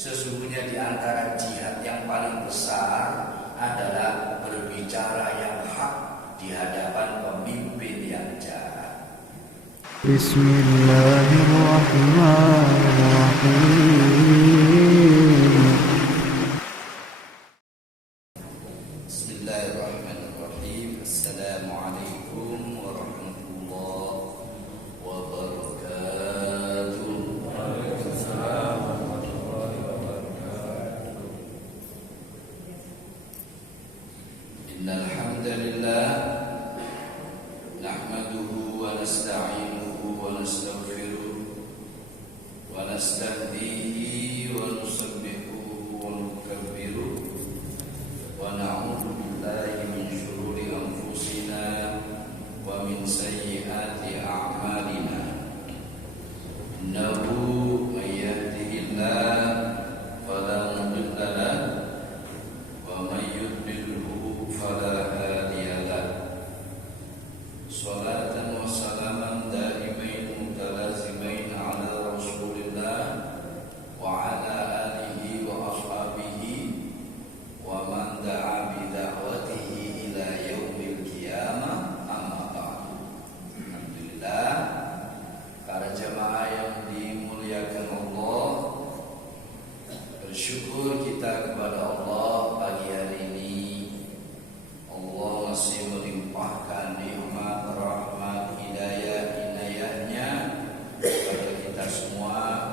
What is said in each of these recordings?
Sesungguhnya di antara jihad yang paling besar adalah berbicara yang hak di hadapan pemimpin yang jahat. Bismillahirrahmanirrahim. Bismillahirrahmanirrahim. Assalamualaikum warahmatullahi wabarakatuh. Innal hamdalillah nahmaduhu wa nasta'inuhu wa nastaghfiruh wa nastahdihi wa nusabbihuhu wa nukabbiruh wa na'udzu billahi min shururi anfusina wa min sayyiati a'malina. Innahu may yahdihillahu fala mudilla lahu wa may yudlilhu fala hadiya lahu. Shalatan wa salaman daimain mutalazimain ala Rasulillah wa ala alihi wa ashabihi wa man da'a bi da'watihi ila yaumil qiyamah, amma ba'du. Alhamdulillah, para jamaah yang dimuliakan Allah, bersyukur kita kepada Allah pagi hari ini. Allah masih melimpahkan nikmat, rahmat, hidayah, inayahnya kepada kita semua,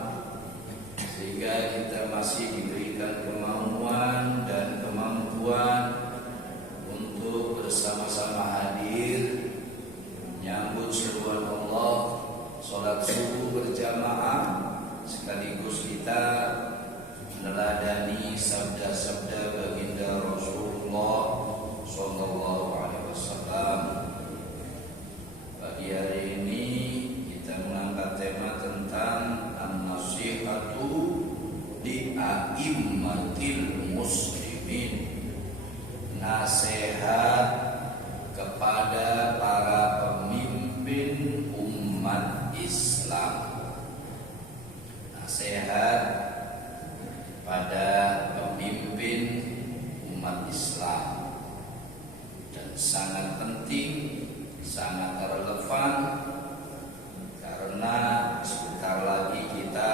sehingga kita masih diberikan kemampuan dan kemampuan untuk bersama-sama hadir menyambut seruan Allah, sholat subuh berjamaah, sekaligus kita meneladani sabda-sabda baginda Rasulullah Sallallahu Alaihi Wasallam. Pagi hari ini kita mengangkat tema tentang an-nasihatu li a'immatil muslimin, nasihat kepada para pemimpin umat Islam. Nasihat pada pemimpin umat Islam, dan sangat penting, sangat relevan, karena sebentar lagi kita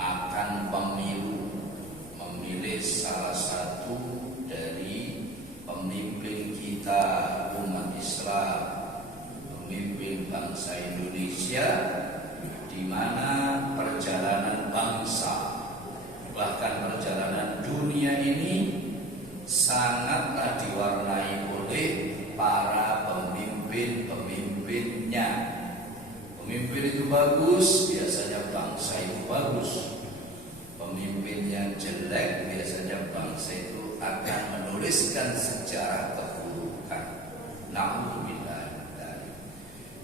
akan memilih salah satu dari pemimpin kita umat Islam, pemimpin bangsa Indonesia, di mana perjalanan bangsa, bahkan perjalanan dunia ini sangatlah diwarnai oleh para pemimpin-pemimpinnya. Pemimpin itu bagus, biasanya bangsa itu bagus. Pemimpin yang jelek, biasanya bangsa itu akan menuliskan sejarah keburukan. Na'udzubillah.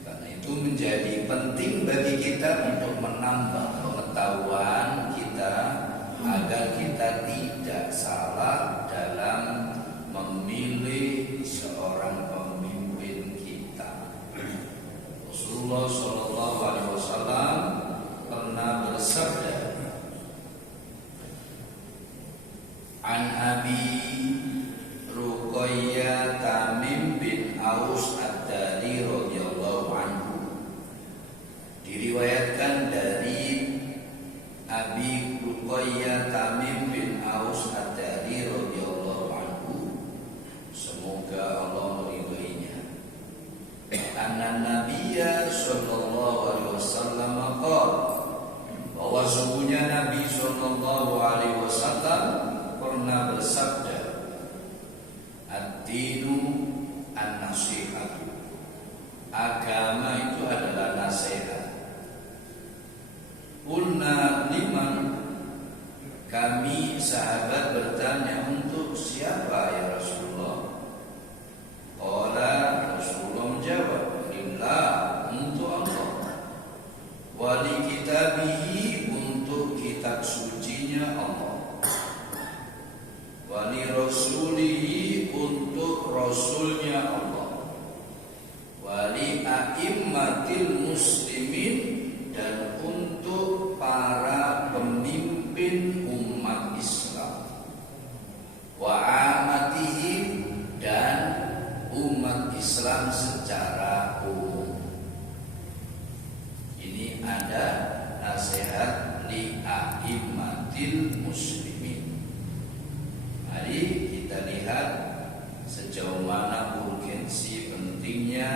Karena itu menjadi penting bagi kita untuk menambah pengetahuan kita agar kita tidak salah dalam memilih seorang pemimpin kita. Rasulullah Shallallahu Alaihi Wasallam pernah bersabda, "An Abi Ruqayyah Tamim bin Aus Ad-Dari radhiyallahu anhu." Diriwayatkan dari Abi Ruqayyah Tamim bin Aus Ad-Dari radhiyallahu anhu, semoga Allah meridhoinya, anna Nabiyya sallallahu alaihi wasallam qala, bahwa sungguhnya Nabi sallallahu alaihi wasallam pernah bersabda, ad-dinu an-nasihatu, agama itu adalah nasihat. Qulna liman, kami sahabat bertanya, untuk siapa ya Rasulullah? Qala, Rasulullah menjawab, lillah, untuk Allah, wa li kitabihi, untuk kitab sucinya Allah, wa li rasulihi, untuk rasulnya Allah, wa li a'immatil muslimin, dan untuk para pemimpin adil muslimin. Mari kita lihat sejauh mana urgensi pentingnya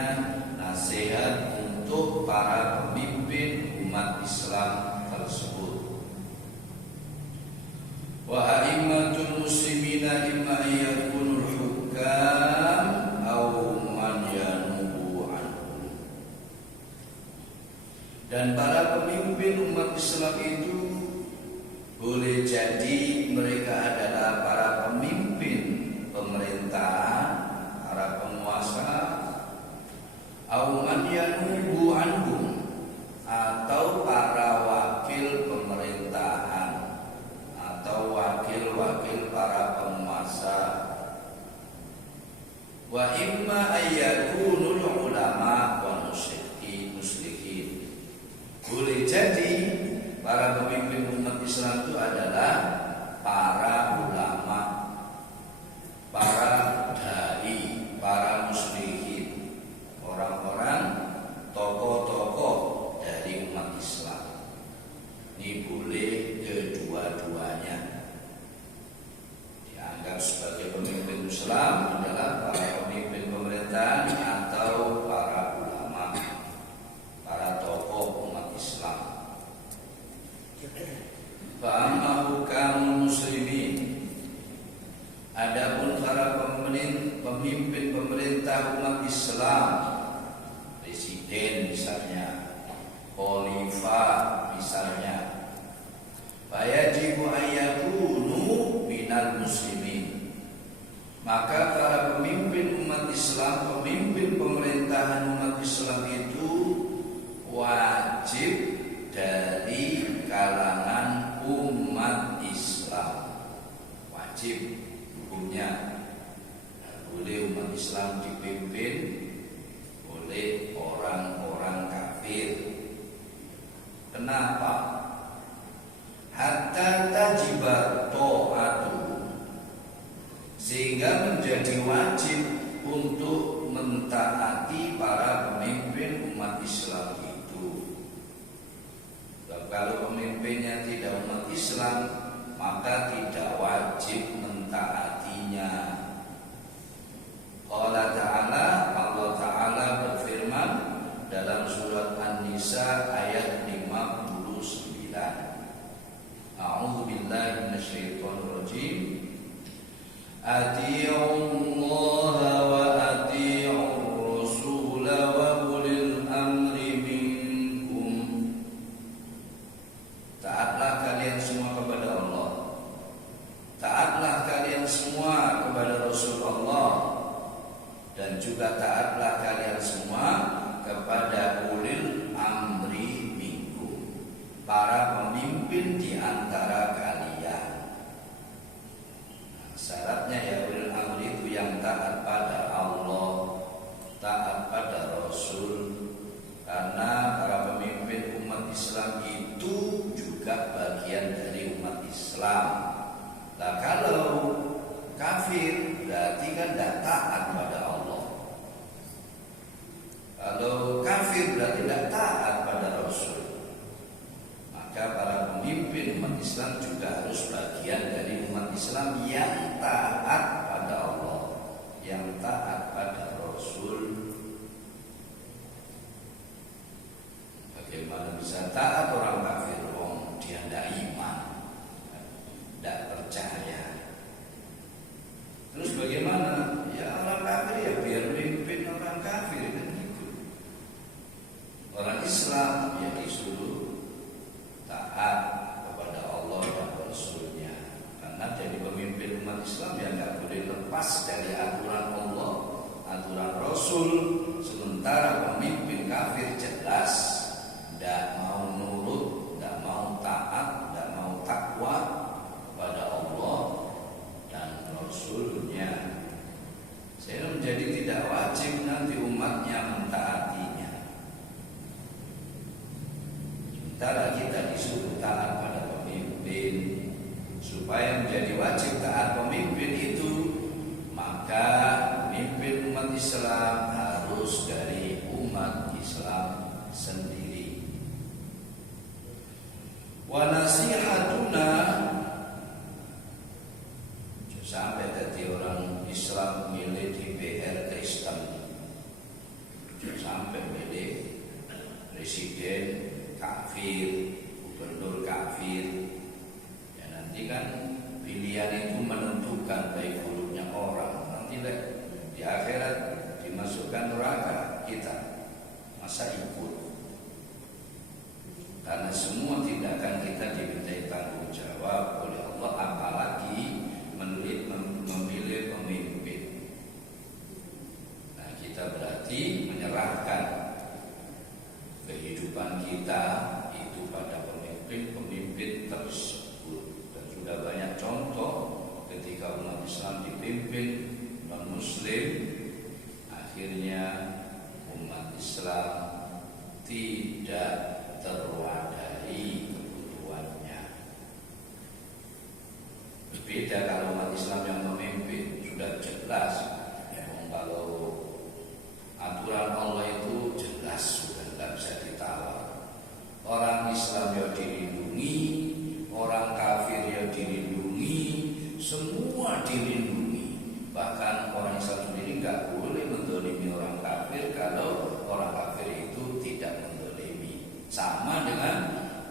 nasihat untuk para pemimpin umat Islam tersebut. Wa a'immatul muslimina imma yakunul hukam aw man yanubu anhum. Dan para pemimpin umat Islam itu boleh jadi mereka adalah para pemimpin pemerintahan, para penguasa, aw man yanubu anhum, atau para wakil pemerintahan atau wakil-wakil para penguasa. Wa imma ayyakunul ulama wa muslihin. Boleh jadi para pemimpin umat Islam itu adalah para ulama, para dai, para muslihin, orang-orang tokoh-tokoh dari umat Islam. Ini boleh kedua-duanya. Dianggap sebagai pemimpin Islam adalah para pemimpin pemerintahan atau para ulama, para tokoh umat Islam. Fa'amma hukamul muslimin, adapun para pemimpin pemerintah umat Islam, presiden misalnya, khalifah misalnya, fayajibu ayyakunu minal muslimin, maka para pemimpin umat Islam, pemimpin pemerintahan umat Islam itu wajib dari kalangan umat Islam. Wajib hukumnya. Boleh umat Islam dipimpin oleh orang-orang kafir. Kenapa? Hatta tajibat ta'atu, sehingga menjadi wajib untuk mentaati para pemimpin umat Islam itu. Kalau pemimpinnya tidak umat Islam, maka tidak wajib mentaatinya. Allah Ta'ala berfirman dalam surat An-Nisa ayat 59. A'udzu billahi minasyaitonir rajim. Atii'ullaha wa atii'ur rasula wa ulil amri minkum. Taatlah kalian semua kepada Allah. Taatlah kalian semua kepada Rasulullah, dan juga taatlah kalian semua kepada ulil amri minkum, para pemimpin di antara kalian. Syaratnya ya ulil amri itu yang taat pada Allah, taat pada Rasul, karena para pemimpin umat Islam itu juga bagian dari umat Islam. Nah, kalau kafir berarti kan tidak taat pada Allah. Kalau kafir berarti tidak taat pada Rasul. Maka para pemimpin umat Islam juga harus bagian dari umat Islam yang taat pada Allah, yang taat pada Rasul. Bagaimana bisa taat orang kafir? Dia tidak iman, tidak percaya. Terus bagaimana? Ya orang kafir ya biar memimpin orang kafir kan gitu. Orang Islam ya disuruh taat kepada Allah dan Rasulnya. Karena jadi pemimpin umat Islam ya nggak boleh lepas dari aturan Allah, aturan Rasul. Sementara pemimpin kafir jelas tidak mau nurut, tidak mau taat, tidak mau takwa pada Allah dan Rasulnya. Sehingga menjadi tidak wajib nanti umatnya mentaatinya. Sementara kita disuruh taat pada pemimpin. Supaya menjadi wajib taat pemimpin itu, maka pemimpin umat Islam harus dari umat Islam sendiri. Wa nasihatuna dengan baik buruknya orang, nanti di akhirat dimasukkan neraka kita, masa ikut? Karena semua tindakan kita dimintai tanggung jawab oleh Allah, apalagi memilih pemimpin. Nah, kita berarti menyerahkan kehidupan kita itu pada pemimpin tersebut. Dan sudah banyak contoh ketika umat Islam dipimpin non-muslim, akhirnya umat Islam tidak terwadahi kebutuhannya. Berbeda kalau umat Islam yang memimpin, sudah jelas. Kalau aturan Allah itu jelas, sudah tidak bisa ditawar. Orang Islam ya dilindungi, orang kafir ya dilindungi, semua dilindungi. Bahkan orang Islam sendiri nggak boleh menzalimi orang kafir kalau orang kafir itu tidak menzalimi. Sama dengan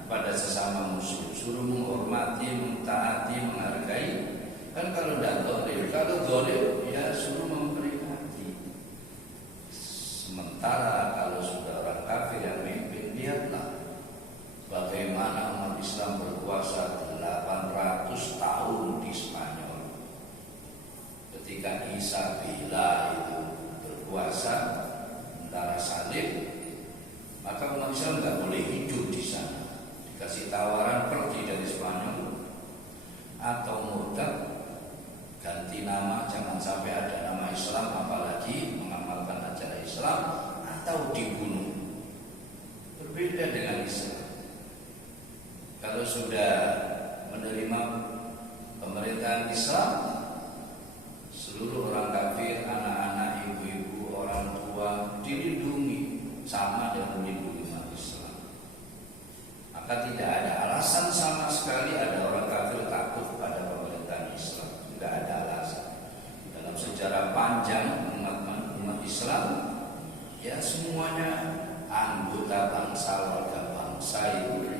pada sesama muslim, suruh menghormati, mentaati, menghargai. Kan kalau tidak zalim, kalau zalim ya suruh memperingati. Sementara kalau sudah orang kafir yang memimpin, lihatlah bagaimana umat Islam berkuasa 800 tahun di Spanyol. Ketika Isabella itu berkuasa tentara salib, maka umat Islam nggak boleh hidup di sana. Dikasih tawaran pergi dari Spanyol atau murtad, ganti nama, jangan sampai ada nama Islam, apalagi mengamalkan ajaran Islam, atau dibunuh. Berbeda dengan Islam. Kalau sudah menerima pemerintahan Islam, seluruh orang kafir, anak-anak, ibu-ibu, orang tua dilindungi, sama dengan melindungi umat Islam. Maka tidak ada alasan sama sekali ada orang kafir takut pada pemerintahan Islam. Tidak ada alasan. Dalam sejarah panjang umat Islam, ya semuanya anggota bangsa, warga bangsa itu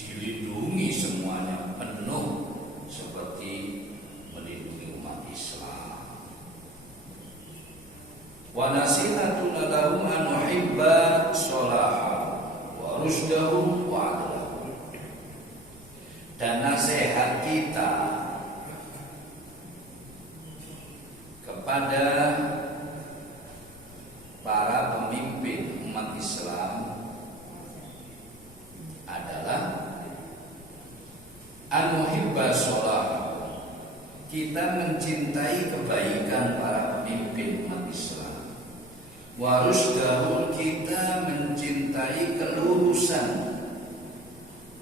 dilindungi semuanya penuh seperti melindungi umat Islam. Wa nasihatuna lahum an nuhibba sholaha wa rusdahu wa adlahu. Dan nasihat kita kepada para pemimpin umat Islam adalah an nuhibba sholaha. Kita mencintai kebaikan para pemimpin umat Islam. Wa rusdahu, kita mencintai kelurusan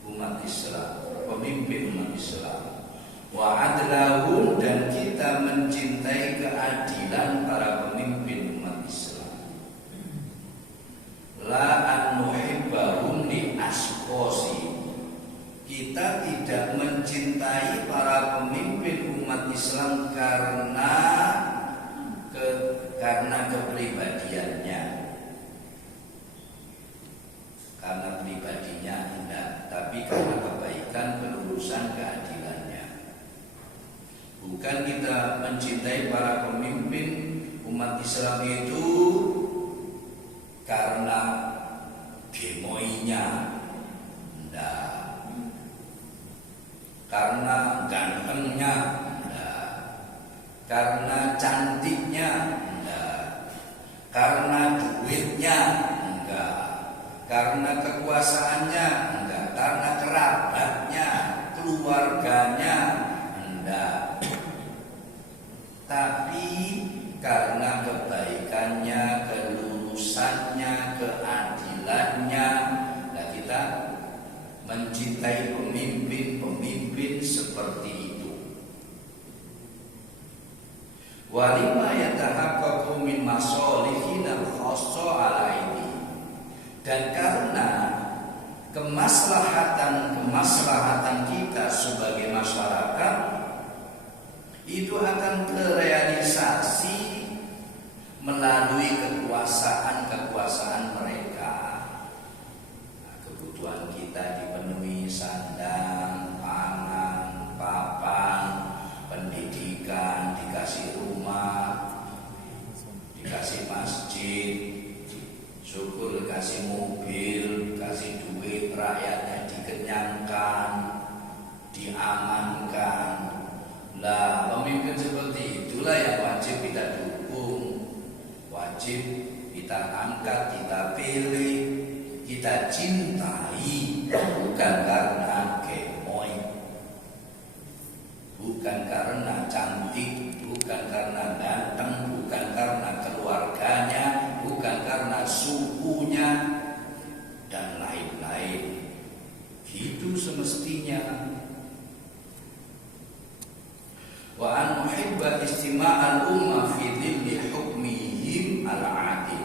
umat Islam, pemimpin umat Islam. Wa adlahu, dan kita mencintai keadilan para pemimpin umat Islam. La an nuhibbahum li asqosi, kita tidak mencintai para pemimpin umat Islam karena kepribadiannya, karena pribadinya enggak, tapi karena kebaikan, kelurusan, keadilannya. Bukan kita mencintai para pemimpin umat Islam itu karena gemoinya, enggak, karena gantengnya, enggak, karena cantiknya, enggak, karena duitnya, enggak, karena kekuasaannya, enggak, karena kerabatnya, keluarganya, enggak, tapi karena kebaikannya, kelurusannya, keadilannya. Nah, kita mencintai pemimpin seperti itu. Walima yatahaqqaqu min masalihina khassa alaini, dan karena kemaslahatan kita sebagai masyarakat itu akan terrealisasi melalui kekuasaan mereka. Nah, kebutuhan kita dipenuhi, sandang, pangan, papan, pendidikan, diamankan. Lah, pemimpin seperti itulah yang wajib kita dukung, wajib kita angkat, kita pilih, kita cintai, bukan karena gemoy, bukan karena cantik, bukan karena ganteng, bukan karena keluarganya, bukan karena sukunya, dan lain-lain. Itu semestinya. Wa an muhibba istima'al ummah fi dhilli hukmihim al-adil.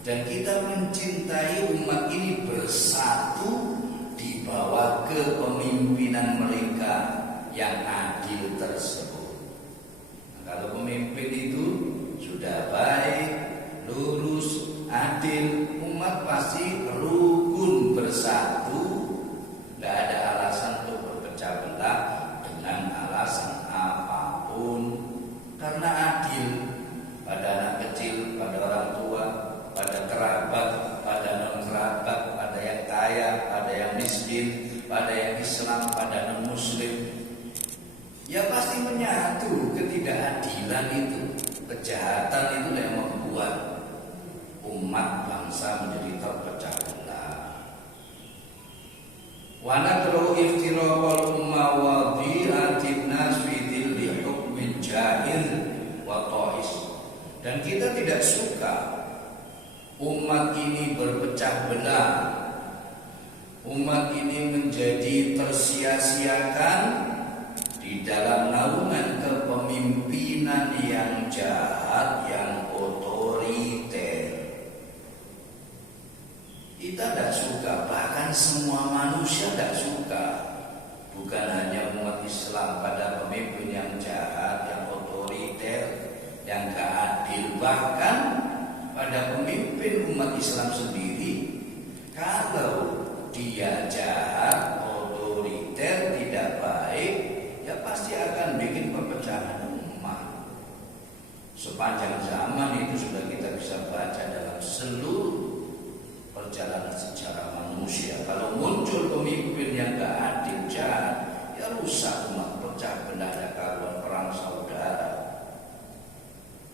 Dan kita mencintai umat ini bersatu di bawah kepemimpinan mereka yang adil tersebut. Nah, kalau pemimpin itu sudah baik, lurus, adil, umat pasti rukun bersatu. Tidak ada alasan untuk berpecah belah dengan alasan apapun, karena adil pada anak kecil, pada orang tua, pada kerabat, pada non kerabat, pada yang kaya, pada yang miskin, pada yang Islam, pada non Muslim. Ya pasti menyatu. Ketidakadilan itu, kejahatan itu yang membuat umat bangsa menjadi terpecah belah. Wa nadru iftiraqal umma wa dhi'atin nas fi dhilli hukmin jahil wa ta'is. Dan kita tidak suka umat ini berpecah belah, umat ini menjadi tersia-siakan di dalam naungan kepemimpinan yang jahat, yang otoriter. Kita tidak suka, bahkan semua manusia tidak suka. Bukan hanya umat Islam pada pemimpin yang jahat, yang otoriter, yang gak adil. Bahkan pada pemimpin umat Islam sendiri, kalau dia jahat, otoriter, tidak baik, ya pasti akan bikin perpecahan umat. Sepanjang zaman itu sudah kita bisa baca dalam seluruh perjalanan sejarah manusia. Kalau muncul pemimpin yang gak adil, jahat, ya rusak umat, pecah belah, ada karuan, perang saudara.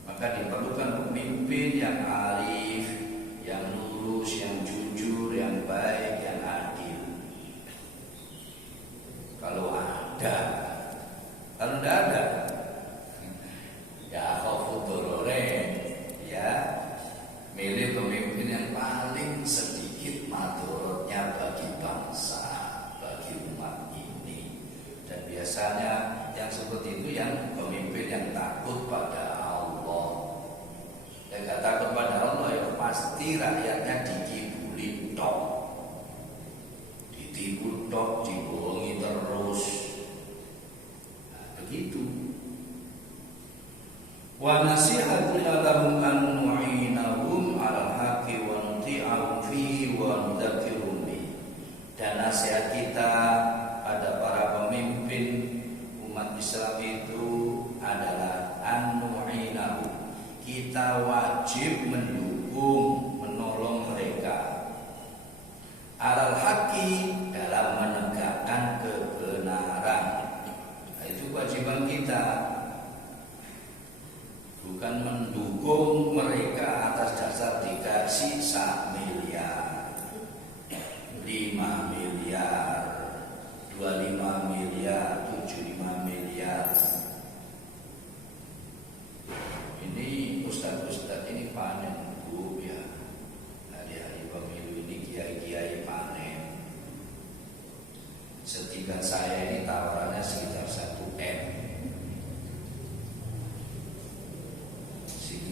Maka diperlukan pemimpin yang arif, yang lurus, yang jujur, yang baik, yang adil. Kalau ada, kalau tidak ada, ya khawfu dorore, ya milih pemimpin yang paling sedikit madorotnya bagi bangsa, bagi umat ini. Dan biasanya yang seperti itu yang pemimpin yang takut pada Allah. Yang gak takut pada Allah ya pasti rakyatnya dikibuli tok, ditipu tok, dibohongi terus. Nah, begitu. Wa nasihatuna lahum an nu'inahum 'alal haqqi wa nuti'ahum fihi wa nudzakkirhum bihi. Dan nasihat kita pada para pemimpin umat Islam itu adalah an nu'inahum. Kita wajib mendukung, menolong mereka 'alal haqqi, dalam menegakkan kebenaran. Nah, itu kewajiban kita. Bukan mendukung mereka atas dasar dikasih 1 miliar, 5 miliar, 25 miliar, 75 miliar. Ini ustaz-ustaz ini panen, Bu, ya. Hari-hari pemilu ini kiai-kiai panen. Setingkat saya ini tawarannya sekitar 1 M.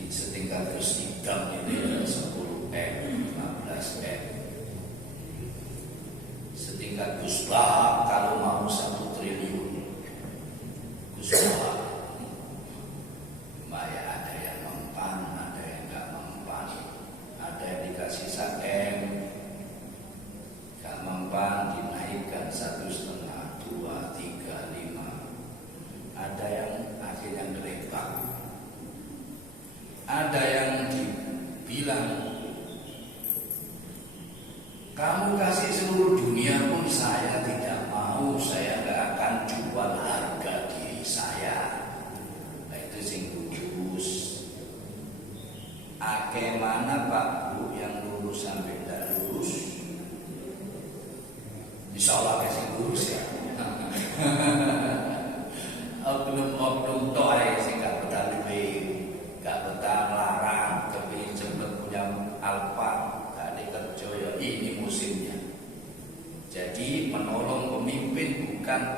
Setingkat Gus Idam ini 10 M, 15 M. Setingkat Gus Bah kalau mau 1 triliun. Gus Bah, ya ada yang mempan, ada yang nggak mempan, ada yang dikasih 1 M, nggak mempan dinaikkan 1,5, 2, 3, 5. Ada yang akhirnya gerebak. Ada yang dibilang, kamu kasih seluruh dunia pun saya tidak mau, saya gak akan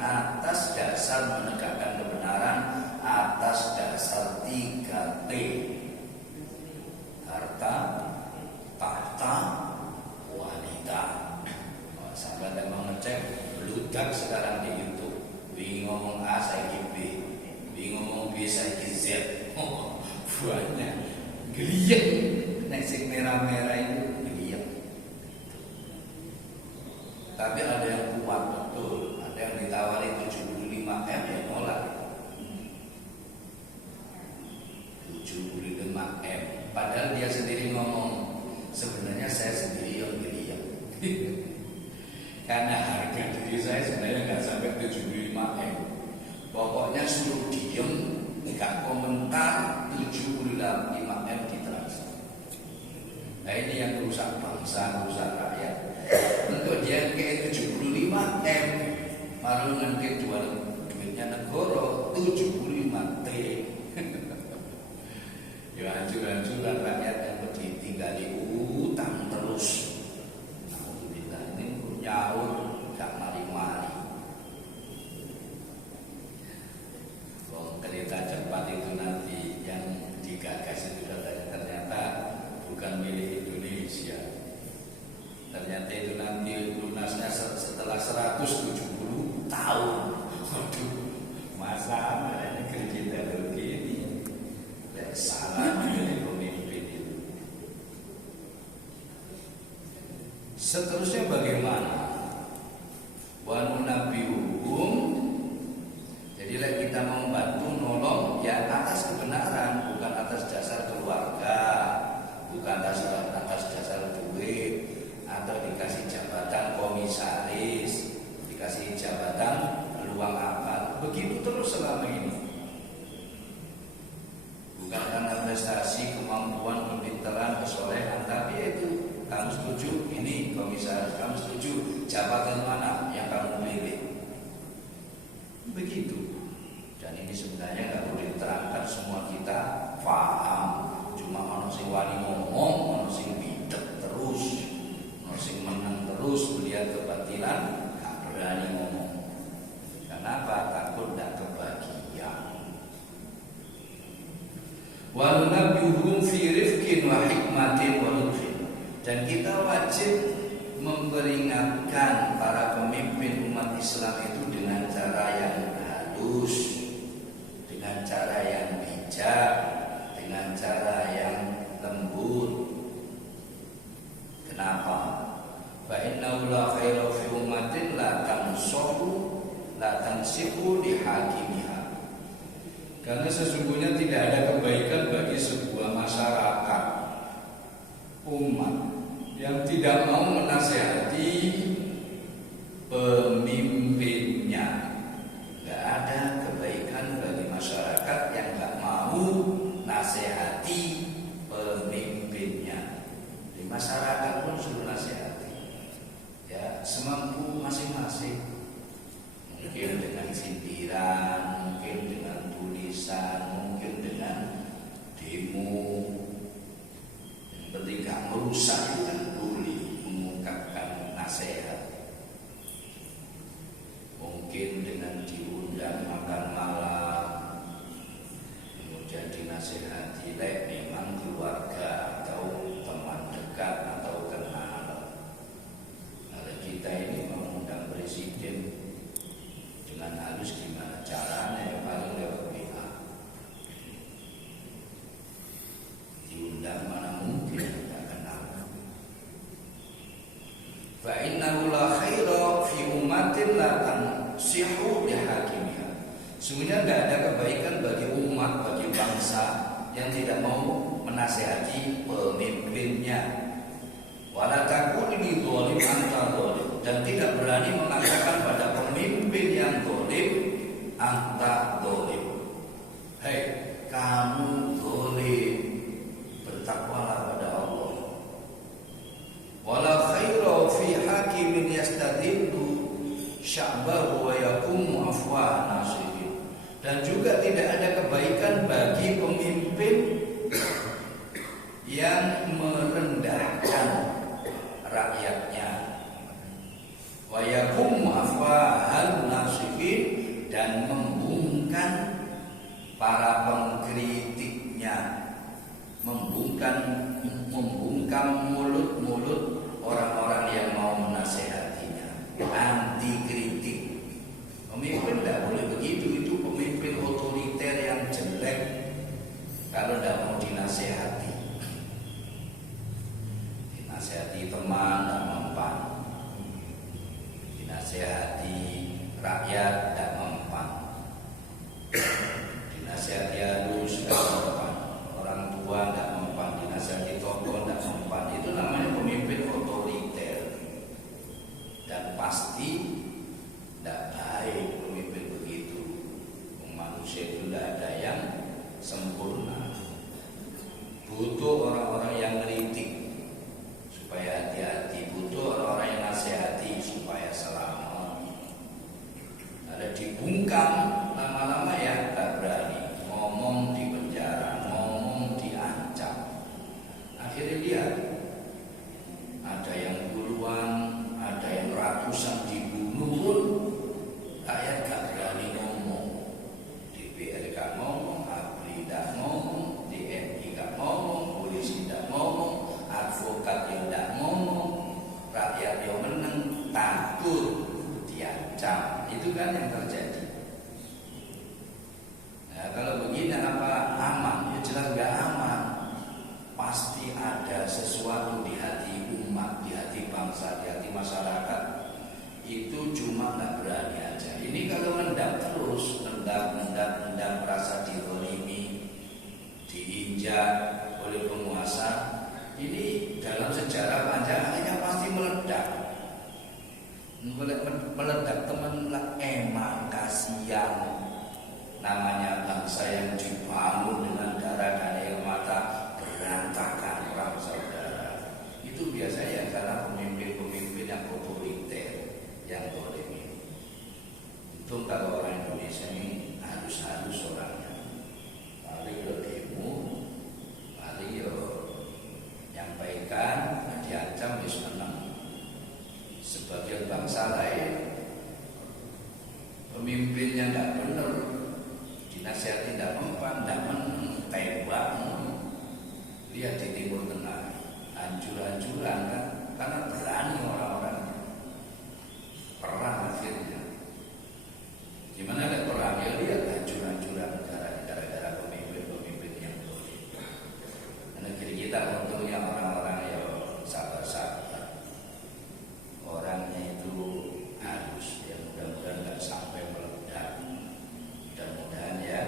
atas dasar menegakkan kebenaran atas dasar 3T: harta, tahta, wanita. Sampai ada mau ngecek beludak sekarang di YouTube. Bingung ngomong A saiki B, bingung ngomong B saiki Z. Banyak geliat. Nek sing merah-merah itu geliat. Tapi ada yang kuat betul, ada yang ditawari 75M ya nolak. 75M, padahal dia sendiri ngomong sebenarnya saya sendiri yang geliat. Karena harga diri saya sebenarnya nggak sampai 75M. Pokoknya suruh diem, nggak komentar, 75M ditransfer. Nah ini yang rusak bangsa, rusak rakyat. Untuk dia kayak 75M, malu nanti duitnya negara 75T. Ya hancur-hancuran rakyat yang ditinggali utang terus. Alhamdulillah ini nyaur gak mari-mari. Kereta cepat itu nanti yang digagas itu ternyata bukan milik Indonesia. Ternyata itu nanti lunasnya setelah 170 tahun. Waduh, masa negeri kita begini. Salah dari pemimpin itu. Seterusnya bagaimana? Wa nunabbiuhum. Jadilah kita membantu nolong ya atas kebenaran, bukan atas dasar keluarga, bukan atas dasar duit, atau dikasih jabatan komisaris, dikasih jabatan peluang apa. Begitu terus selama ini. Bukan karena prestasi, kemampuan, kepintaran, kesolehan, tapi itu kamu setuju ini komisaris, kamu setuju jabatan mana yang kamu pilih. Begitu. Dan ini sebenarnya nggak boleh diterangkan, semua kita paham. Cuma ono sing wani ngomong, ono sing bidek terus, ono sing menang terus melihat kebatilan, nggak berani ngomong. Kenapa? Takut nggak kebagian. Wa nunabbiuhum fi rifqin wa hikmatin wa lutfin. Dan kita wajib memperingatkan para pemimpin umat Islam itu dengan cara yang halus, dengan cara yang bijak, dengan cara yang lembut. Kenapa? Fa innahu la khaira fi ummatin la tansihu li hakimiha. Karena sesungguhnya tidak ada kebaikan bagi sebuah masyarakat, umat yang tidak mau menasihati pemimpinnya. Gak ada kebaikan bagi masyarakat yang gak mau nasihati pemimpinnya. Di masyarakat pun suruh nasihati, ya semampu masing-masing. Mungkin dengan sindiran, mungkin dengan tulisan, mungkin dengan demo. Yang penting gak merusak itu kan boleh mengungkapkan nasihat. Mungkin dengan diundang makan malam, kemudian dinasihati, memang keluarga atau teman dekat atau kenal. Kalau kita ini mengundang presiden dengan halus gimana caranya? Yang paling lewat WA. Diundang mana mungkin tidak kenal. Fa innahu la khaira fi ummatin la tansihu li hakimiha. Sungguhnya tidak ada kebaikan bagi umat, bagi bangsa yang tidak mau menasihati pemimpinnya. Wala takun li dhalim anta dhalim, dan tidak berani mengatakan pada pemimpin yang dhalim anta dhalim. Hei, kamu dhalim, bertakwalah pada Allah. Wala khaira fi hakimin yastadillu sya'bahu wa yakumu afwa nasihin. Dan juga tidak ada kebaikan bagi pemimpin yang merendahkan rakyatnya. Wa yakum afwahal nasihin, dan membungkam para pengkritiknya, membungkam mulut-mulut orang-orang yang mau menasehatinya, anti kritik. Pemimpin tidak boleh begitu, itu pemimpin otoriter yang jelek kalau tidak mau dinasehati. Dinasehati teman tidak mempan, dinasehati rakyat tidak mempan, dinasehati halus tidak mempan, orang tua tidak mempan, dinasehati tokoh tidak mempan. Itu namanya pemimpin otoriter, dan pasti tidak baik pemimpin begitu. Manusia itu tidak ada yang sempurna, butuh orang-orang yang kritik supaya hati-hati, butuh orang-orang yang nasihati supaya selamat. Ada dibungkam lama-lama ya tak berani, ngomong di penjara, ngomong diancam. Akhirnya lihat, ada yang puluhan, ada yang ratusan dibunuh pun rakyat gak berani ngomong. DPR gak ngomong, ABRI gak ngomong, TNI gak ngomong, polisi gak ngomong, advokat yang gak ngomong, rakyat yang menang takut diancam. Itu kan yang terjadi. Nah, kalau begini apa aman? Ya jelas gak aman. Pasti ada sesuatu di hati umat, di hati bangsa, di hati masyarakat. Itu cuma tidak berani aja. Ini kalau nendang terus, nendang merasa dizalimi, diinjak oleh penguasa, ini dalam sejarah panjang akhirnya pasti meledak. Meledak teman, emang kasihan. Namanya bangsa yang dibangun dengan darah dan air mata, berantakan orang saudara. Itu biasanya karena pemimpin-pemimpin yang otoriter, yang boleh ini. Untung kalau orang Indonesia ini halus-halus orangnya. Paling yo demo, paling yo nyampaikan, diancam wis menang. Sebagian bangsa lain pemimpinnya tidak benar, dinasihati tidak mempan, tidak tembak. Lihat di Timur Tengah, hancur-hancuran kan, karena berani orang-orang. Perang akhirnya. Gimana ada perang? Ya lihat hancur-hancuran gara-gara pemimpin-pemimpin yang boleh. Negeri kita untungnya orang-orang yang sabar-sabar. Orangnya itu halus, ya mudah-mudahan tidak sampai meledak. Mudah-mudahan ya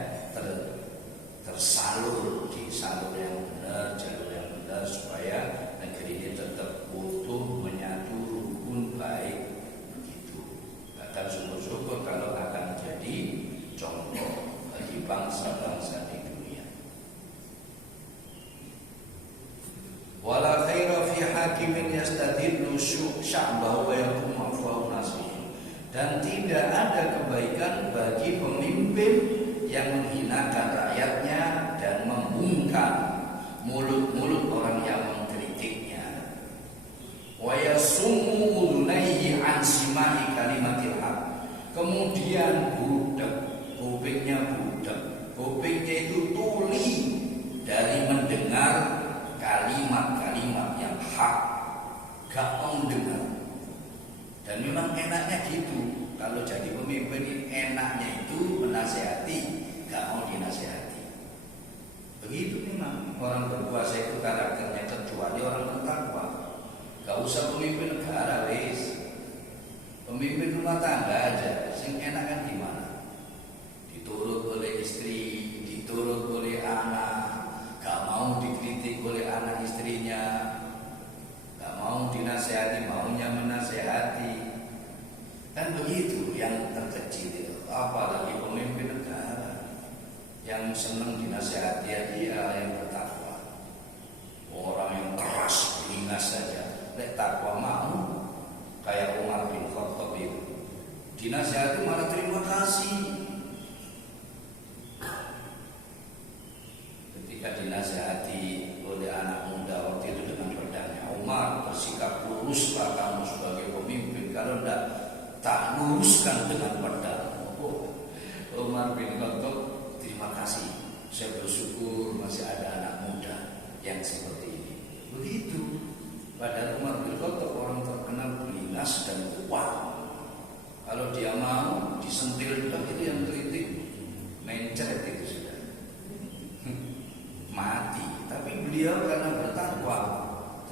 tersalur di salur yang benar, jalur yang benar, supaya negeri ini tetap utuh, menyatu, rukun, baik. Dan syukur-syukur kalau akan jadi contoh bagi bangsa-bangsa di dunia. Wala khaira fi hakimin yastadillu sya'bahu wa yakum afwahu nasih. Dan tidak ada kebaikan bagi pemimpin yang menghinakan rakyatnya dan membungkam mulut-mulut orang yang mengkritiknya. Wa yasummu udunaihi an simai kalimatil haq. Kemudian kupingnya budak. Kupingnya itu tuli dari mendengar kalimat-kalimat yang hak, gak mau dengar. Dan memang enaknya gitu. Kalau jadi pemimpin ini enaknya itu menasehati, gak mau dinasehati. Begitu memang orang berkuasa itu karakternya, kecuali orang bertakwa. Gak usah pemimpin negara, wis. Pemimpin rumah tangga aja, sing enak kan gimana? Diturut oleh istri, diturut oleh anak, gak mau dikritik oleh anak istrinya, gak mau dinasehati, maunya menasehati. Kan begitu yang terkecil itu. Apalagi pemimpin negara yang senang dinasehati dia yang bertakwa. Orang yang keras, beringas saja, lek takwa mau. Kayak Umar bin Khattab itu dinasihati malah terima kasih. Ketika dinasihati oleh anak muda waktu itu dengan pedangnya, Umar bersikap luruslah kamu sebagai pemimpin. Kalau tidak, tak luruskan dengan pedang. Oh, Umar bin Khattab, terima kasih, saya bersyukur masih ada anak muda yang seperti ini. Begitu. Padahal Umar bin Khattab orang terkenal beringas dan kuat. Kalau dia mau disentil itu yang kritik, mencret itu sudah mati. Tapi beliau karena bertakwa,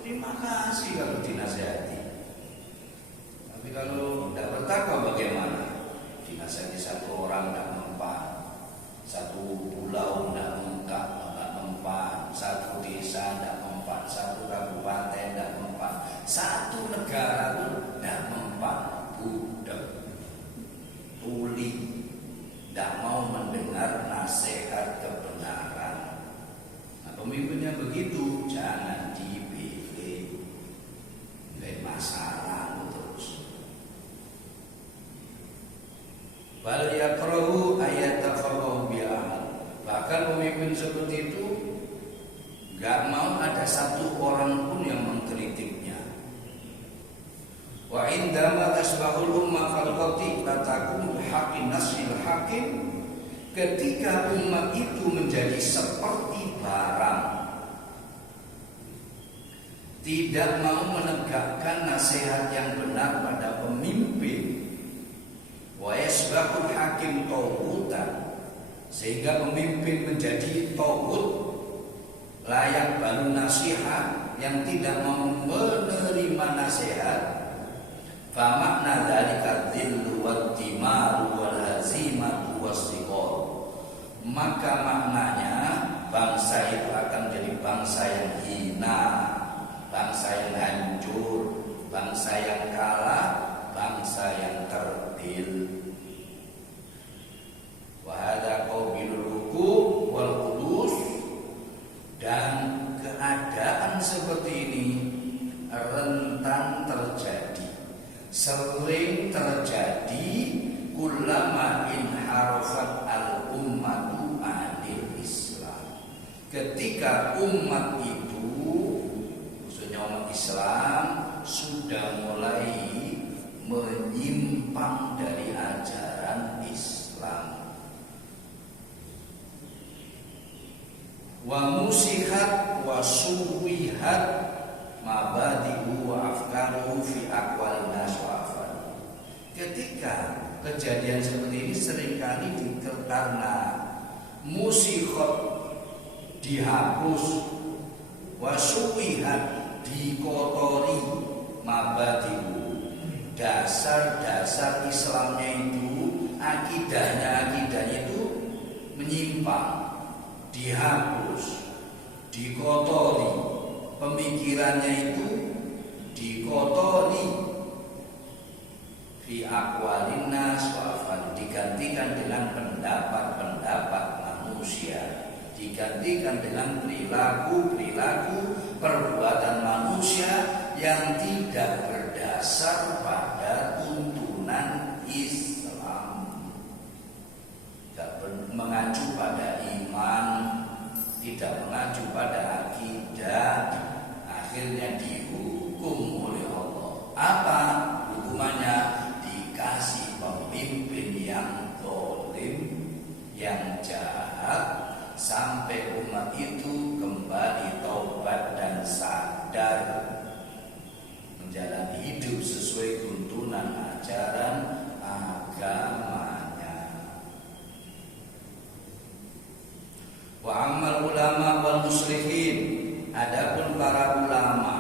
terima kasih kalau dinasihati. Tapi kalau tidak bertakwa bagaimana? Dinasihati satu orang tidak mempan, satu pulau tidak mempan, satu desa tidak mempan, satu kabupaten tidak mempan, satu negara pun tidak mempan. Budak, tuli, tidak mau mendengar nasihat kebenaran. Nah, pemimpinnya begitu, jangan dipilih, nggak masalah terus. Bal yakrahu ayatafaqahu bi'amal. Bahkan pemimpin seperti itu nggak mau ada satu orang pun yang mengkritiknya. Wa indama tasbahul ummah khalqati la takun haqqin nasil hakim. Ketika umat itu menjadi seperti barang, tidak mau menegakkan nasihat yang benar pada pemimpin, wa yasbahul hakim tauhutan, sehingga pemimpin menjadi tauhud, layak balu nasihat, yang tidak mau menerima nasihat. Fa makna dzalika dzillu wad dimaru wal hazimatu was-siqal. Maka maknanya bangsa itu akan jadi bangsa yang hina, bangsa yang hancur, bangsa yang kalah, bangsa yang terdil. Wa hadza qabilul hukum wal qudus. Dan keadaan seperti ini rentan terjadi, sering terjadi, kullama inharafat al-ummatu anil Islam. Ketika umat itu, khususnya umat Islam, sudah mulai menyimpang dari ajaran Islam. Wa musihat wa suwihat mabadi'u wa afkaru fi aqwalin nas wa afal. Ketika kejadian seperti ini seringkali karena musihat dihapus, wa suwihat dikotori, mabadi'u dasar-dasar Islamnya itu, akidahnya itu menyimpang, dihapus, dikotori, pemikirannya itu dikotori, fi aqwalin nas wa afal, digantikan dengan pendapat-pendapat manusia, digantikan dengan perilaku-perilaku perbuatan manusia yang tidak berdasar pada tuntunan Islam, tidak mengacu pada iman, tidak mengacu pada akidah, akhirnya dihukum oleh Allah. Apa hukumannya? Dikasih pemimpin yang zalim, yang jahat, sampai umat itu kembali taubat dan sadar, menjalani hidup sesuai tuntunan ajaran agamanya. Wa amal ulama wal muslihin, adapun para ulama,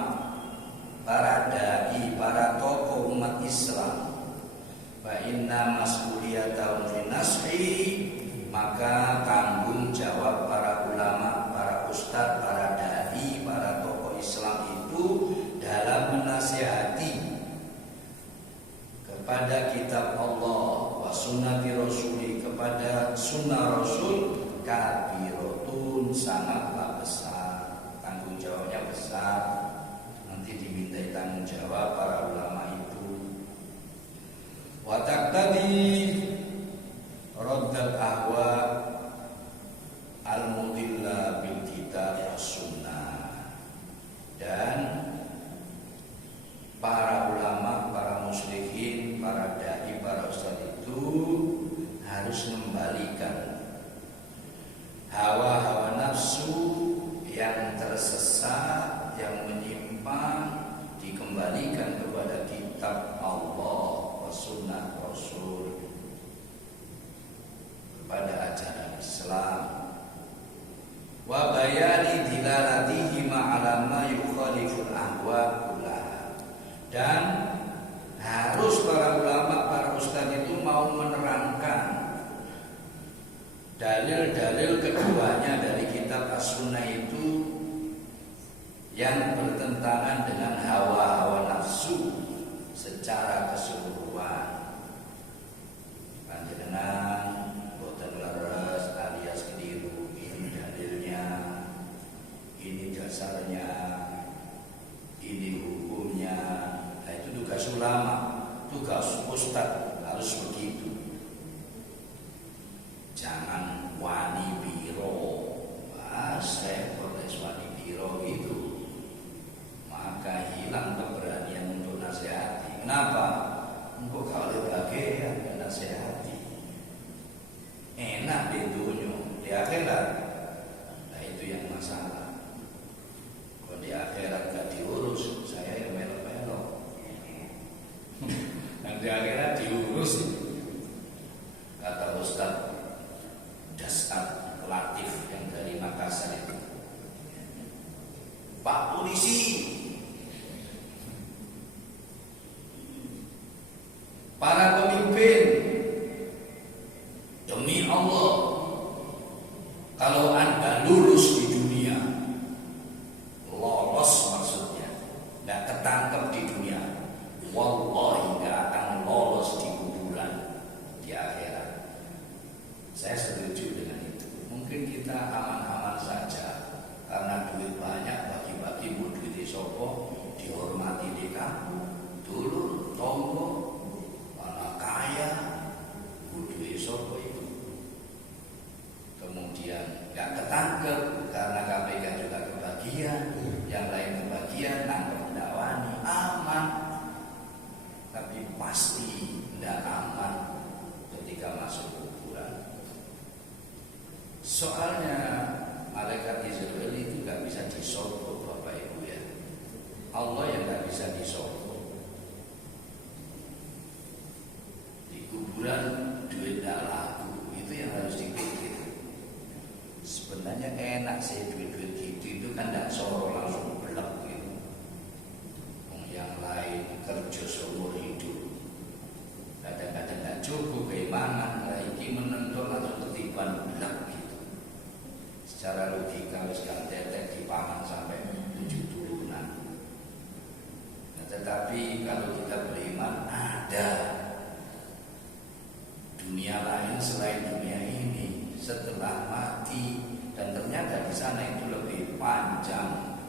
para dai, para tokoh umat Islam, fa inna mas'uliyatahum fi nashi, maka tanggung jawab para ulama, para ustadz, para dai, para tokoh Islam itu dalam menasihati kepada kitab Allah wa sunnati rasuli, kepada sunnah Rasul, kabirotun, sangatlah besar, tanggung jawabnya besar. Nanti dimintai tanggung jawab para ulama itu. Wa taqtadi raddal ahwa al-mudilla bil kitab was sunnah. Dan para ulama, para musyrikin, para dai, para ustadz itu harus mengembalikan pada ajaran Islam. Wa bayani dilalatihi ma'ala ma yukhaliful ahwa kullaha. Dan harus para ulama, para ustaz itu mau menerangkan dalil-dalil keduanya dari kitab as-sunnah itu yang bertentangan dengan hawa-hawa nafsu secara keseluruhan. Panjenengan boten leres alias keliru, ini dalilnya, ini dasarnya, ini hukumnya. Nah, itu tugas ulama, tugas ustaz harus begitu. Jangan wani biro, saya protes wani biro itu, maka hilang keberanian untuk nasihati. Kenapa? Engkau kalau bagian nasihati enak di dunia, di akhirat. Nah itu yang masalah. Kalau di akhirat gak diurus, saya yang melok-melok. Dan di akhirat diurus. Kata Ustaz Dasar Latif yang dari Makassar itu, Pak Polisi, para pemimpin, demi Allah, kalau Anda lulus di dunia, lolos maksudnya, nggak ketangkep di dunia, wallahi nggak akan lolos di kuburan di akhirat. Saya setuju dengan itu. Mungkin kita aman-aman saja karena duit banyak, bagi-bagi mau duit sopo, dihormati di kampung, dulu tonggo, mana kaya, duit sopo itu. Kemudian gak ketangkep karena KPK juga kebagian, yang lain kebagian, tangkep dakwani, aman. Tapi pasti tidak aman ketika masuk kuburan. Soalnya malaikat Israel itu gak bisa disogok, Bapak Ibu ya. Allah yang gak bisa disogok. Di kuburan duit gak laku, itu yang harus dipikir. Sebenarnya enak sih duit-duit gitu, itu kan gak soro langsung belak gitu. Yang lain kerja seumur hidup, kadang-kadang gak cukup keimanan, lagi menentu langsung ketiban belak gitu. Secara logika sekarang tetek dipangan sampai 7 turunan. Nah, tetapi kalau kita beriman ada dunia lain selain dunia ini setelah mati, dan ternyata di sana itu lebih panjang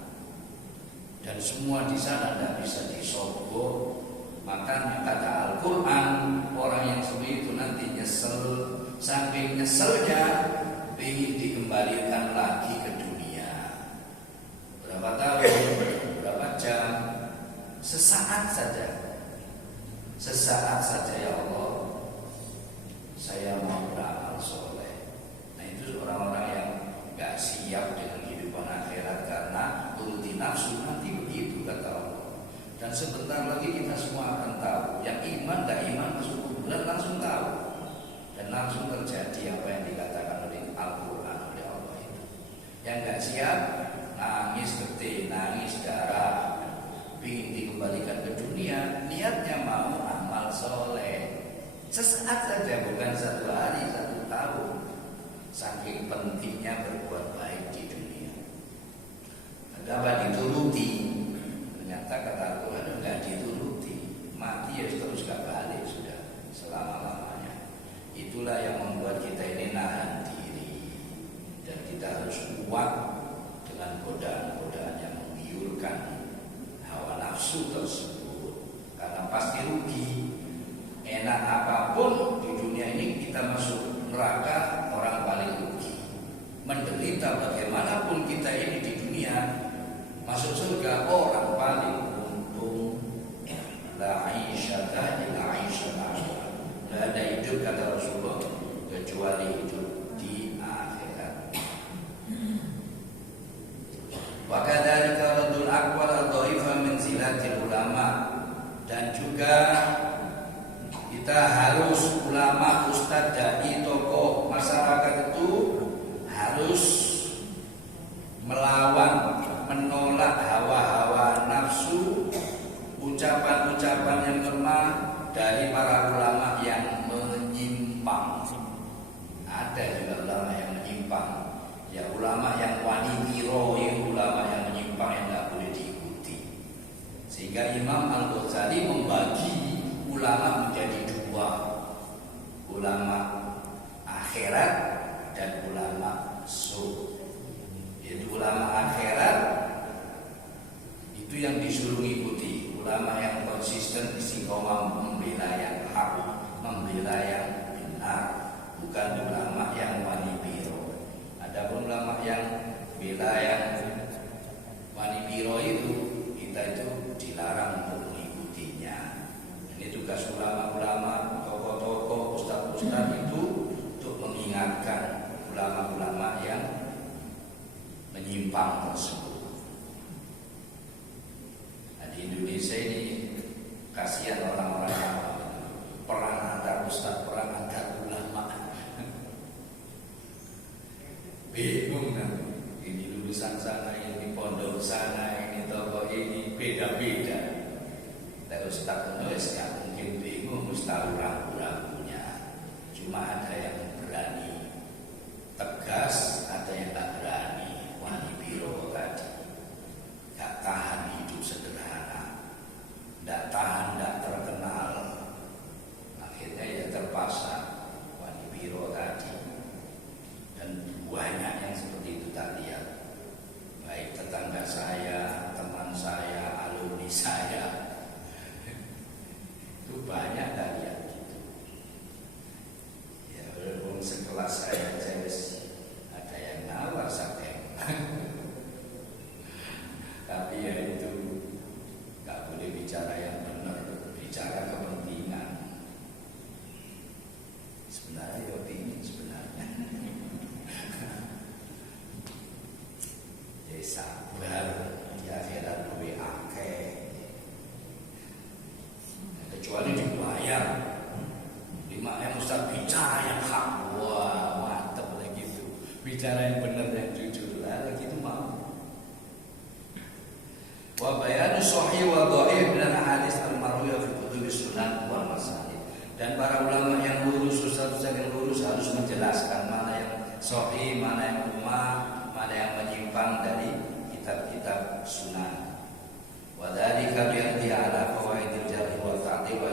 dan semua di sana tidak bisa disogok. Makanya kata Al-Quran, orang yang seperti itu nanti nyesel, saking nyeselnya ingin dikembalikan lagi ke dunia. Berapa tahun, berapa jam, sesaat saja. Sesaat saja ya Allah, saya mau beramal soleh. Nah itu orang-orang yang gak siap dengan kehidupan akhirat karena turuti nafsu, nanti begitu kata Allah. Dan sebentar lagi kita semua akan tahu. Yang iman gak iman masuk kuburan langsung tahu. Dan langsung terjadi apa yang dikatakan oleh Al-Quran oleh Allah itu. Yang gak siap nangis getih, nangis darah, ingin dikembalikan ke dunia, niatnya mau amal soleh. Sesaat saja, bukan 1 hari, 1 tahun. Saking pentingnya berbuat baik di dunia. Apa dituruti? Ternyata kata Al-Quran enggak dituruti. Mati ya terus gak balik sudah selama-lamanya. Itulah yang membuat kita ini nahan diri. Dan kita harus kuat dengan godaan-godaan yang menggiurkan hawa nafsu tersebut. Karena pasti rugi. Enak apapun di dunia ini kita masuk neraka orang paling rugi. Menderita bagaimanapun kita ini di dunia, masuk surga orang paling untung. La aisyata illa aisyata. Tidak ada hidup kata Rasulullah kecuali hidup di akhirat. Wa kadzalika radul aqwal ad-dhaifah min zilatil ulama. Dan juga kita harus ulama, ustadz, dai, tokoh masyarakat ulama yang wanitiro, ulama yang menyimpang yang tidak boleh diikuti. Sehingga Imam Al-Ghazali membagi ulama menjadi dua, ulama akhirat dan ulama su. Jadi ulama akhirat itu yang disuruh ikuti, ulama yang konsisten istiqomah membela yang hak, membela yang benar, bukan ulama yang wanipiro. Adapun ulama yang bela yang wanipiro itu, kita itu dilarang untuk mengikutinya. Ini tugas ulama-ulama, tokoh-tokoh, ustaz-ustaz itu untuk mengingatkan ulama-ulama yang menyimpang tersebut. Nah, di Indonesia ini kasihan orang-orang yang perang antar ustaz, perang antar ulama. Bingung kan? Ini lulusan sana, ini pondok sana, ini tokoh ini beda-beda. Tapi ustaz penulis nggak mungkin bingung, ustaz ragu-ragunya. Cuma ada yang berani tegas, ada yang tak berani. Wanipiro tadi gak tahan hidup sederhana, gak tahan, gak terkenal, akhirnya ya terpaksa wanipiro tadi. Dan banyak yang seperti itu tak lihat, baik tetangga saya, teman saya, alumni saya, itu banyak tak lihat gitu. Ya walaupun sekelas saya ada yang nawar sampai tapi ya itu gak boleh bicara yang benar, bicara kepentingan. Sebenarnya ya ini sebenarnya jadi sabar di akhirat duwe akeh, kecuali dibayar. Makanya Ustaz bicara yang hak, wah mantep lagi itu, bicara yang benar dan jujur lah gitu mau. Wa bayanu sahih wa dhaif min al-hadits al-marwiyah fi kutub sunan wal masanid. Dan para ulama yang lurus, ustaz-ustaz yang lurus harus menjelaskan mana yang sahih, mana yang lemah, mana yang menyimpang dari kitab-kitab sunan. Wa dzalika bi ala qawaidil jarh wa ta'dil wa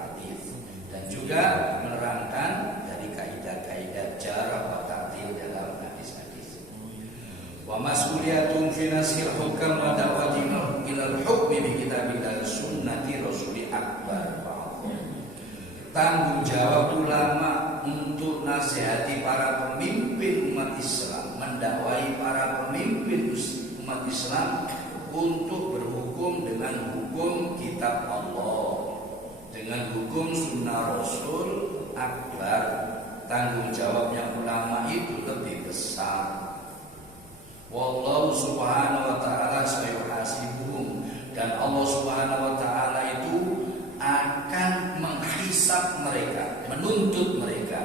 hadits. Dan juga menerangkan dari kaidah-kaidah jarh wa ta'dil dalam hadis-hadis. Wa mas'uliyatun fi nasil hukam wa da'watina ila al-hukmi bi kitabillah sunnati rasuli akbar. Tanggung jawab ulama untuk nasihati para pemimpin umat Islam, mendakwai para pemimpin umat Islam untuk berhukum dengan hukum kitab Allah, dengan hukum sunnah Rasul akbar. Tanggung jawabnya ulama itu lebih besar. Wallahu subhanahu wa ta'ala sayuhasibuhum. Dan Allah subhanahu wa ta'ala itu akan menghisab mereka, menuntut mereka.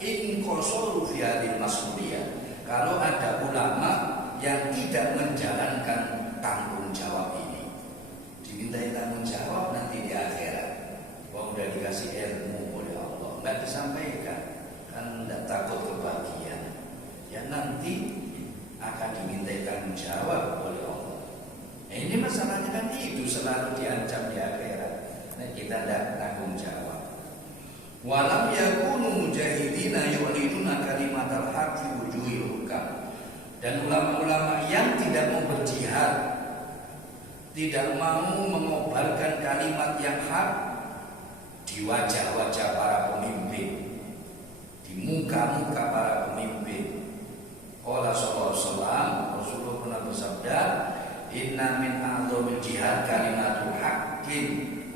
In qasaru fi hadhil mas'uliyah. Kalau ada ulama yang tidak menjalankan tanggung jawab ini, dimintai tanggung jawab nanti di akhirat. Wah, udah dikasih ilmu oleh Allah, enggak disampaikan, kan enggak takut kebahagiaan. Ya nanti akan dimintai tanggung jawab oleh Allah. Nah, ini masalahnya kan itu selalu diancam di akhirat. Nah, kita tidak tanggung jawab. Walam yakunu mujahidina yu'liduna kalimatal haqqi wujuhil hukam. Dan ulama-ulama yang tidak mau berjihad, tidak mau mengobarkan kalimat yang hak di wajah-wajah para pemimpin, di muka-muka para pemimpin. Qala sallallahu alaihi wasallam, Rasulullah pernah bersabda, inna min a'dhamil jihad kalimatul haqqin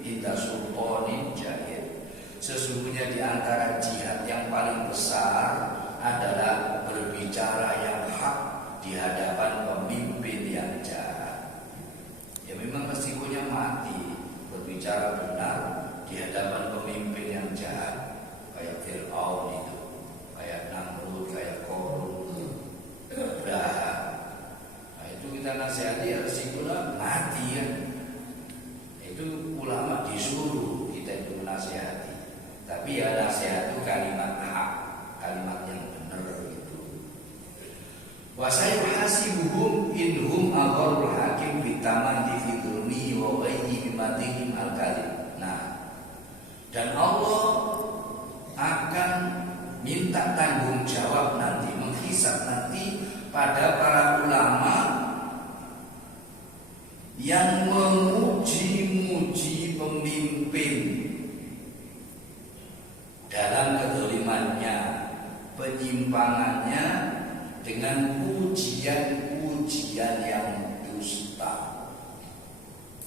inda sultanin jahil. Sesungguhnya di antara jihad yang paling besar adalah berbicara yang hak di hadapan pemimpin yang jahat. Ya memang resikonya mati berbicara benar di hadapan pemimpin yang jahat, kayak Fir'aun itu, kayak Namrud, kayak Qarun, Abraha. Nah, itu kita nasihati resikonya mati ya. Itu ulama disuruh kita itu menasihati. Tapi ya nasihat itu kalimat hak, kalimat yang benar gitu. Wa sayuhasibuhum inhum agharul hakim bitamadi fi dzulmi wa ghayyi bimadihim al-kalim. Nah, dan Allah akan minta tanggung jawab nanti, menghisab nanti pada para ulama yang memuji-muji pemimpin dalam kedzalimannya, penyimpangannya, dengan pujian-pujian yang dusta.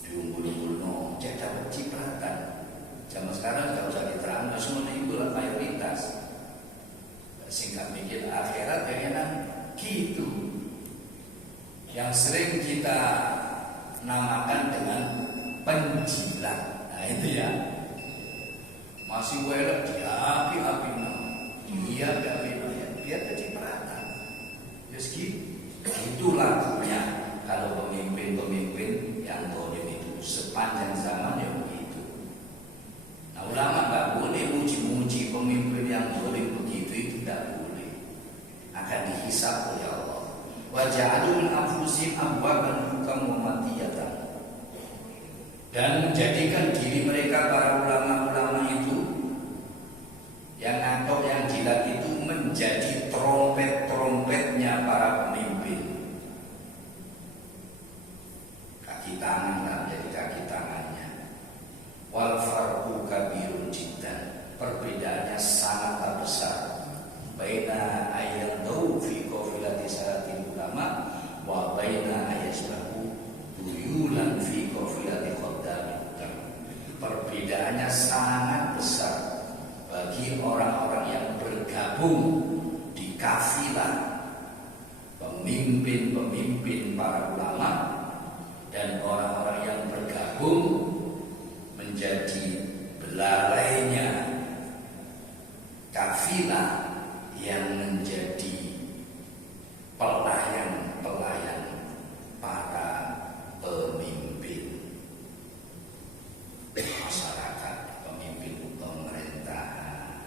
Diunggul-unggul cek dapat cipratan. Zaman sekarang tidak usah diterang, semua itu lah mayoritas. Singkat mikir akhirat kayaknya gitu. Yang sering kita namakan dengan penjilat. Nah itu ya. Masih welek diapi-api dia biar kecipratan. Just itulah punya kalau pemimpin-pemimpin yang zalim itu sepanjang zaman ya begitu. Nah ulama nggak boleh muji-muji pemimpin yang zalim begitu, itu tidak boleh. Akan dihisab oleh Allah. Wa ja'alu min anfusihim abwaban hukam wa matiyatan. Dan menjadikan diri mereka para ulama-ulama itu yang atau yang jilat itu menjadi trompet-trompetnya para pemimpin. Kaki tangan lah menjadi kaki tangannya. Wal farqu kabirun jiddan. Perbedaannya sangatlah besar. Baina ayyadau fi qafilati salatil ulama wa baina ayyasbahu tuyulan fi qafilati khaddam. Perbedaannya sangat besar bagi orang-orang yang bergabung di kafilah pemimpin-pemimpin para ulama dan orang-orang yang bergabung menjadi belalainya kafilah yang menjadi pelayan-pelayan para pemimpin masyarakat, pemimpin pemerintahan.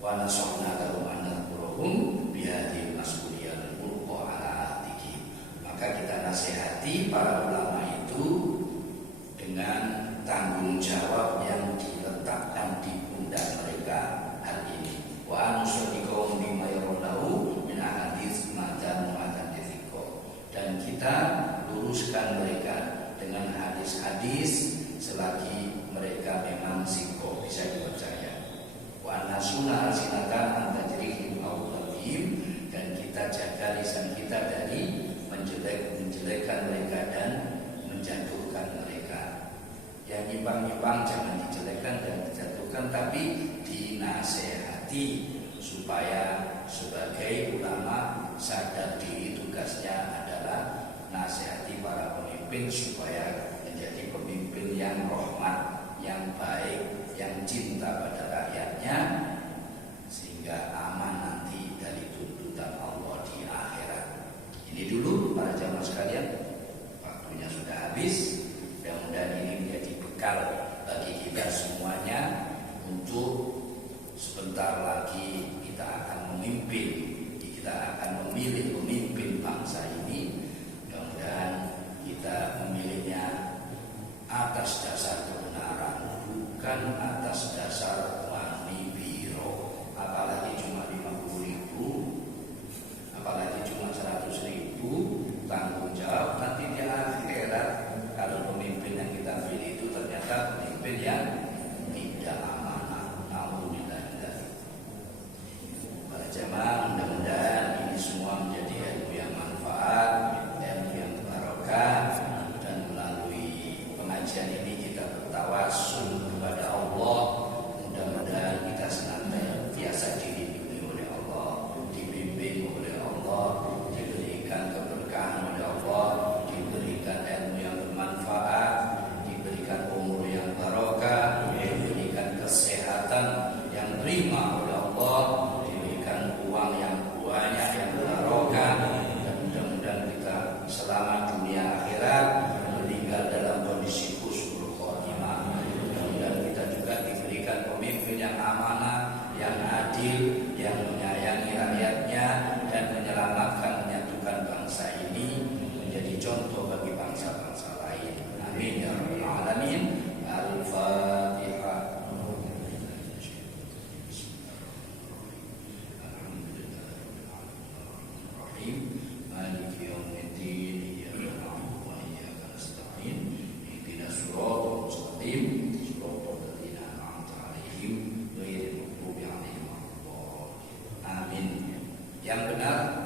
Wa nasahna lahum an nadhkurahum bihadhil mas'uliyah al-mulqa ala atiki. Maka kita nasihati para ulama itu dengan tanggung jawab yang diletakkan di pundak mereka hari ini. Wa anusadiqahum bima yarawnahu min ahadits ma'dan mu'adan dzikr. Dan kita luruskan mereka dengan hadis-hadis selagi mereka memang sikoh, bisa dipercaya. Wa nasuna alsinatan antajrihim awladihim. Dan kita jaga lisan kita dari menjelekkan mereka dan menjatuhkan mereka. Yang nyimpang-nyimpang jangan dijelekkan dan dijatuhkan, tapi dinasehati supaya sebagai ulama sadar diri tugasnya adalah nasihati para pemimpin supaya menjadi pemimpin yang rahmat, yang baik, yang cinta pada rakyatnya, sehingga aman nanti dari tuntutan Allah di akhirat. Ini dulu para jamaah sekalian, waktunya sudah habis. Mudah-mudahan ini menjadi bekal bagi kita semuanya untuk sebentar lagi kita akan memimpin, kita akan memilih pemimpin bangsa ini. Mudah-mudahan kita memilihnya atas dasar kebenaran, bukan atas dasar money biro. Apalagi cuma 50.000, apalagi cuma 100.000, tanggung jawab nanti di akhirat. Kalau pemimpin yang kita pilih itu ternyata pemimpin yang tidak amanah. Alhamdulillah. Para jamaah, mudah-mudahan ini semua menjadi ilmu yang manfaat. yang benar